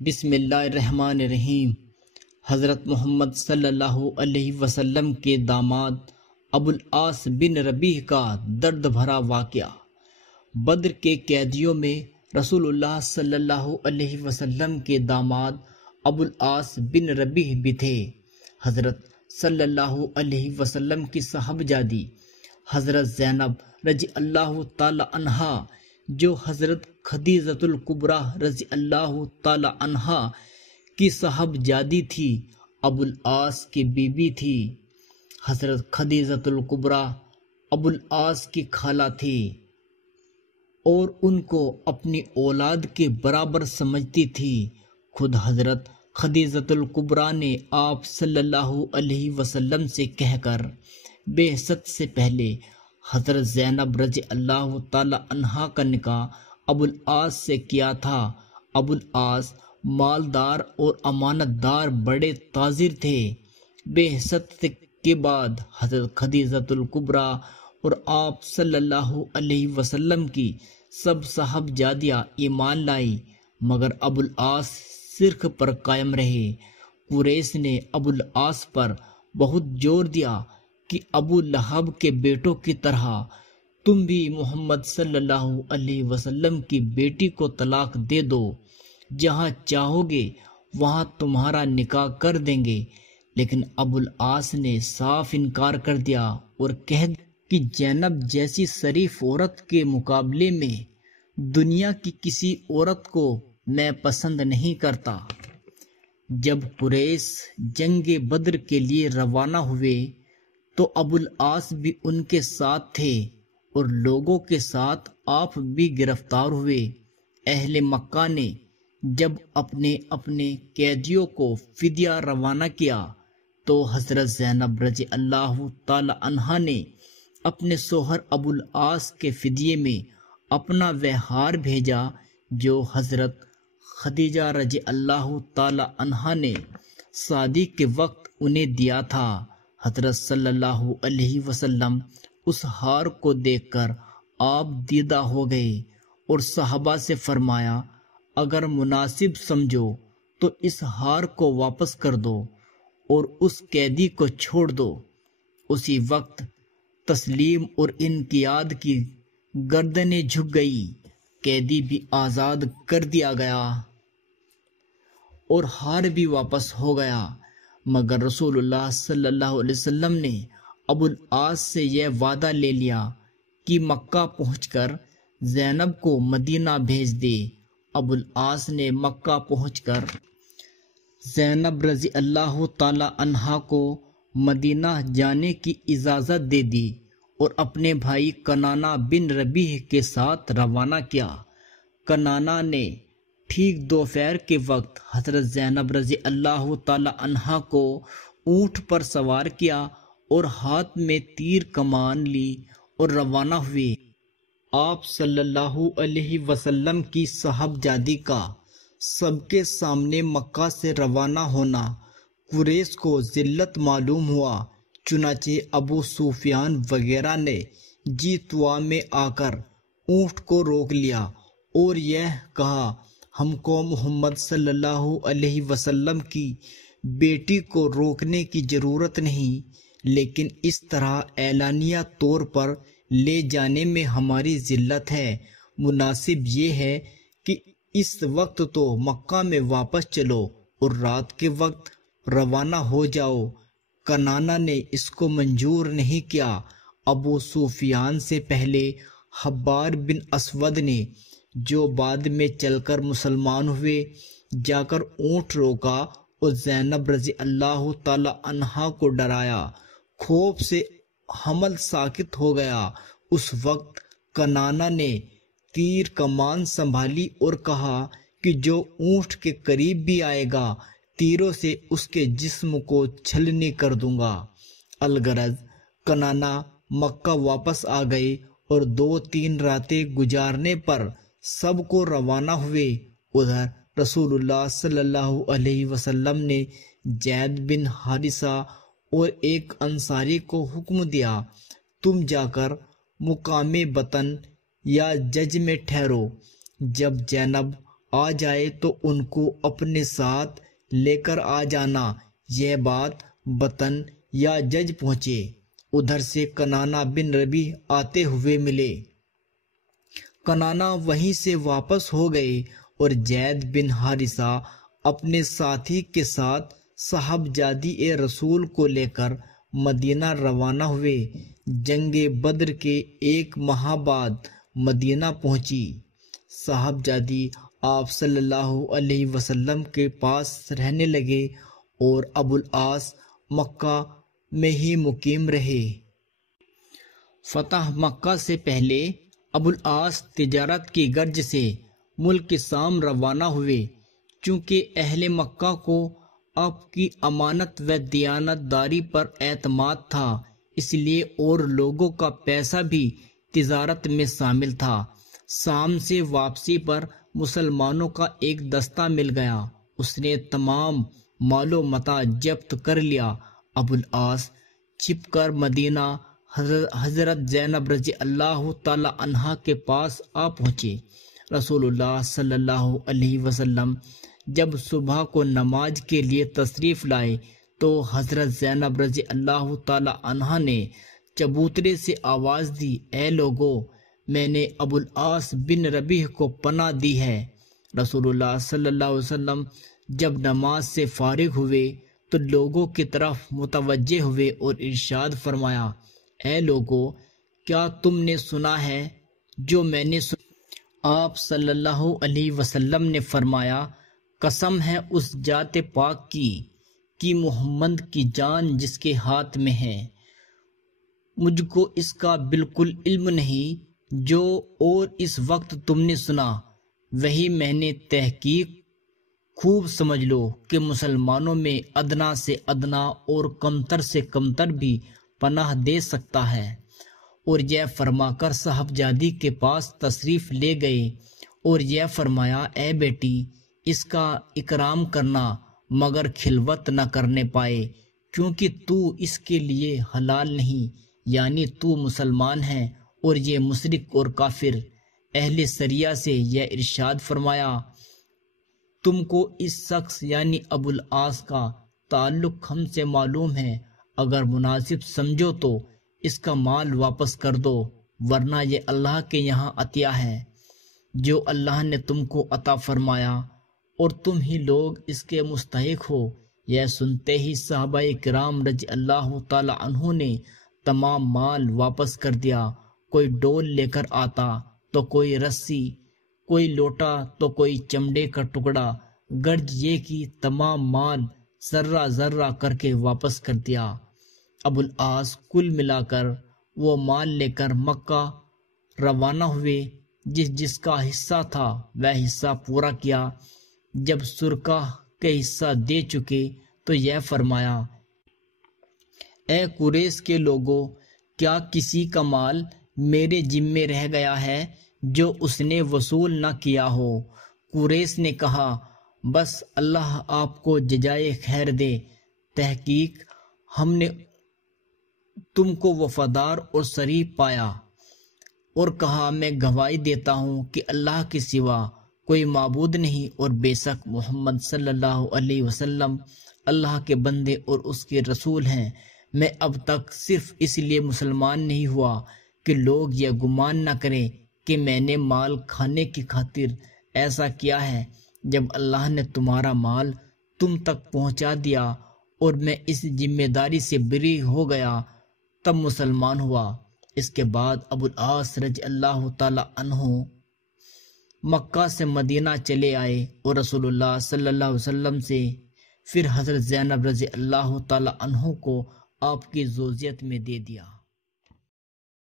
بسم اللہ الرحمن الرحیم۔ حضرت محمد صلی اللہ علیہ وسلم کے داماد ابو العاص بن ربیع کا درد بھرا واقعہ۔ بدر کے قیدیوں میں رسول اللہ صلی اللہ علیہ وسلم کے داماد ابو العاص بن ربیع بھی تھے۔ حضرت صلی اللہ علیہ وسلم کی صاحبزادی حضرت زینب رضی اللہ تعالی عنہا، جو حضرت خدیجۃ الکبریٰ رضی اللہ تعالی عنہا کی صاحبزادی تھی، ابو العاص کی بیوی تھی۔ حضرت خدیجۃ الکبریٰ ابو العاص کی خالہ تھی اور ان کو اپنی اولاد کے برابر سمجھتی تھی۔ خود حضرت خدیجۃ الکبریٰ نے آپ صلی اللہ علیہ وسلم سے کہہ کر بعثت سے پہلے حضرت زینب رضی اللہ تعالی عنہا کا نکاح ابو العاص سے کیا تھا۔ ابو العاص مالدار اور امانت دار بڑے تاجر تھے۔ بعثت کے بعد حضرت خدیجۃ الکبریٰ اور آپ صلی اللہ علیہ وسلم کی سب صاحبزادیاں ایمان لائی، مگر ابو العاص شرک پر قائم رہے۔ قریش نے ابو العاص پر بہت زور دیا کہ ابو لہب کے بیٹوں کی طرح تم بھی محمد صلی اللہ علیہ وسلم کی بیٹی کو طلاق دے دو، جہاں چاہو گے وہاں تمہارا نکاح کر دیں گے۔ لیکن ابو العاص نے صاف انکار کر دیا اور کہہ دیا کہ زینب جیسی شریف عورت کے مقابلے میں دنیا کی کسی عورت کو میں پسند نہیں کرتا۔ جب قریش جنگ بدر کے لیے روانہ ہوئے تو ابو العاص بھی ان کے ساتھ تھے اور لوگوں کے ساتھ آپ بھی گرفتار ہوئے۔ اہل مکہ نے جب اپنے اپنے قیدیوں کو فدیہ روانہ کیا تو حضرت زینب رضی اللہ تعالی عنہا نے اپنے شوہر ابو العاص کے فدیے میں اپنا وہ ہار بھیجا جو حضرت خدیجہ رضی اللہ تعالی عنہا نے شادی کے وقت انہیں دیا تھا۔ حضرت صلی اللہ علیہ وسلم اس ہار کو دیکھ کر آپ دیدہ ہو گئے اور صحابہ سے فرمایا، اگر مناسب سمجھو تو اس ہار کو واپس کر دو اور اس قیدی کو چھوڑ دو۔ اسی وقت تسلیم اور انقیاد کی گردنیں جھک گئی، قیدی بھی آزاد کر دیا گیا اور ہار بھی واپس ہو گیا۔ مگر رسول اللہ صلی اللہ علیہ وسلم نے ابو العاص سے یہ وعدہ لے لیا کہ مکہ پہنچ کر زینب کو مدینہ بھیج دے۔ ابو العاص نے مکہ پہنچ کر زینب رضی اللہ تعالی عنہا کو مدینہ جانے کی اجازت دے دی اور اپنے بھائی کنانہ بن ربیع کے ساتھ روانہ کیا۔ کنانہ نے ٹھیک دوپہر کے وقت حضرت زینب رضی اللہ تعالی عنہا کو اونٹ پر سوار کیا اور ہاتھ میں تیر کمان لی اور روانہ ہوئے۔ آپ صلی اللہ علیہ وسلم کی صاحبزادی کا سب کے سامنے مکہ سے روانہ ہونا قریش کو ذلت معلوم ہوا، چنانچہ ابو سفیان وغیرہ نے جیتوا میں آ کر اونٹ کو روک لیا اور یہ کہا، ہم کو محمد صلی اللہ علیہ وسلم کی بیٹی کو روکنے کی ضرورت نہیں، لیکن اس طرح اعلانیہ طور پر لے جانے میں ہماری ذلت ہے۔ مناسب یہ ہے کہ اس وقت تو مکہ میں واپس چلو اور رات کے وقت روانہ ہو جاؤ۔ کنانہ نے اس کو منظور نہیں کیا۔ ابو سفیان سے پہلے حبار بن اسود نے، جو بعد میں چل کر مسلمان ہوئے، جا کر اونٹ روکا اور زینب رضی اللہ تعالی عنہا کو ڈرایا۔ خوف سے حمل ساکت ہو گیا۔ اس وقت کنانہ نے تیر کمان سنبھالی اور کہا کہ جو اونٹ کے قریب بھی آئے گا تیروں سے اس کے جسم کو چھلنی کر دوں گا۔ الغرض کنانہ مکہ واپس آ گئے اور 2-3 راتیں گزارنے پر سب کو روانہ ہوئے۔ ادھر رسول اللہ صلی اللہ علیہ وسلم نے زید بن حارثہ اور ایک انصاری کو حکم دیا، تم جا کر مقام بطن یا جج میں ٹھہرو۔ جب زینب آ جائے تو ان کو اپنے ساتھ لے کر آ جانا۔ یہ بات بطن یا جج پہنچے۔ ادھر سے کنانہ بن ربیع آتے ہوئے ملے۔ کنانہ وہیں سے واپس ہو گئے اور زید بن حارثہ اپنے ساتھی کے ساتھ صاحبزادی رسول کو لے کر مدینہ روانہ ہوئے۔ جنگ بدر کے 1 ماہ بعد مدینہ پہنچی۔ صاحبزادی آپ صلی اللہ علیہ وسلم کے پاس رہنے لگے اور ابوالعاص مکہ میں ہی مقیم رہے۔ فتح مکہ سے پہلے ابوالعاص تجارت کی غرض سے ملک شام روانہ ہوئے۔ چونکہ اہل مکہ کو آپ کی امانت و دیانت داری پر اعتماد تھا، اس لیے اور لوگوں کا پیسہ بھی تجارت میں شامل تھا۔ شام سے واپسی پر مسلمانوں کا ایک دستہ مل گیا، اس نے تمام مال و متاع ضبط کر لیا۔ ابوالعاص چھپ کر مدینہ حضرت زینب رضی اللہ تعالی عنہا کے پاس آ پہنچے۔ رسول اللہ صلی اللہ علیہ وسلم جب صبح کو نماز کے لیے تشریف لائے تو حضرت زینب رضی اللہ تعالی عنہا نے چبوترے سے آواز دی، اے لوگو، میں نے ابوالعاص بن ربیع کو پناہ دی ہے۔ رسول اللہ صلی اللہ علیہ وسلم جب نماز سے فارغ ہوئے تو لوگوں کی طرف متوجہ ہوئے اور ارشاد فرمایا، اے لوگو، کیا تم نے سنا ہے جو میں نے سنا؟ آپ صلی اللہ علیہ وسلم نے فرمایا، قسم ہے اس ذات پاک کی محمد کی جان جس کے ہاتھ میں ہے، مجھ کو اس کا بالکل علم نہیں جو اور اس وقت تم نے سنا، وہی میں نے تحقیق خوب سمجھ لو کہ مسلمانوں میں ادنا سے ادنا اور کمتر سے کمتر بھی پناہ دے سکتا ہے۔ اور یہ فرما کر صاحبزادی کے پاس تشریف لے گئے اور یہ فرمایا، اے بیٹی، اس کا اکرام کرنا مگر خلوت نہ کرنے پائے، کیونکہ تو اس کے لیے حلال نہیں، یعنی تو مسلمان ہے اور یہ مشرک اور کافر۔ اہل سریہ سے یہ ارشاد فرمایا، تم کو اس شخص یعنی ابوالعاص کا تعلق ہم سے معلوم ہے، اگر مناسب سمجھو تو اس کا مال واپس کر دو، ورنہ یہ اللہ کے یہاں عطیہ ہے جو اللہ نے تم کو عطا فرمایا اور تم ہی لوگ اس کے مستحق ہو۔ یہ سنتے ہی صحابہ کرام رضی اللہ تعالی عنہ نے تمام مال واپس کر دیا۔ کوئی ڈول لے کر آتا تو کوئی رسی، کوئی لوٹا تو کوئی چمڑے کا ٹکڑا، غرض یہ کہ تمام مال ذرہ ذرہ کر کے واپس کر دیا۔ ابوالعاص کل ملا کر وہ مال لے کر مکہ روانہ ہوئے۔ جس کا حصہ تھا وہ حصہ پورا کیا۔ جب سرکہ کے حصہ دے چکے تو یہ فرمایا، اے قریش کے لوگوں، کیا کسی کا مال میرے ذمے رہ گیا ہے جو اس نے وصول نہ کیا ہو؟ قریش نے کہا، بس اللہ آپ کو جزائے خیر دے، تحقیق ہم نے تم کو وفادار اور صریح پایا۔ اور کہا، میں گواہی دیتا ہوں کہ اللہ کے سوا کوئی معبود نہیں اور بے شک محمد صلی اللہ علیہ وسلم اللہ کے بندے اور اس کے رسول ہیں۔ میں اب تک صرف اس لیے مسلمان نہیں ہوا کہ لوگ یہ گمان نہ کریں کہ میں نے مال کھانے کی خاطر ایسا کیا ہے۔ جب اللہ نے تمہارا مال تم تک پہنچا دیا اور میں اس ذمہ داری سے بری ہو گیا تب مسلمان ہوا۔ اس کے بعد ابوالعاص رضی اللہ تعالی عنہ مکہ سے مدینہ چلے آئے اور رسول اللہ صلی اللہ علیہ وسلم سے پھر حضرت زینب رضی اللہ تعالی عنہ کو آپ کی زوجیت میں دے دیا۔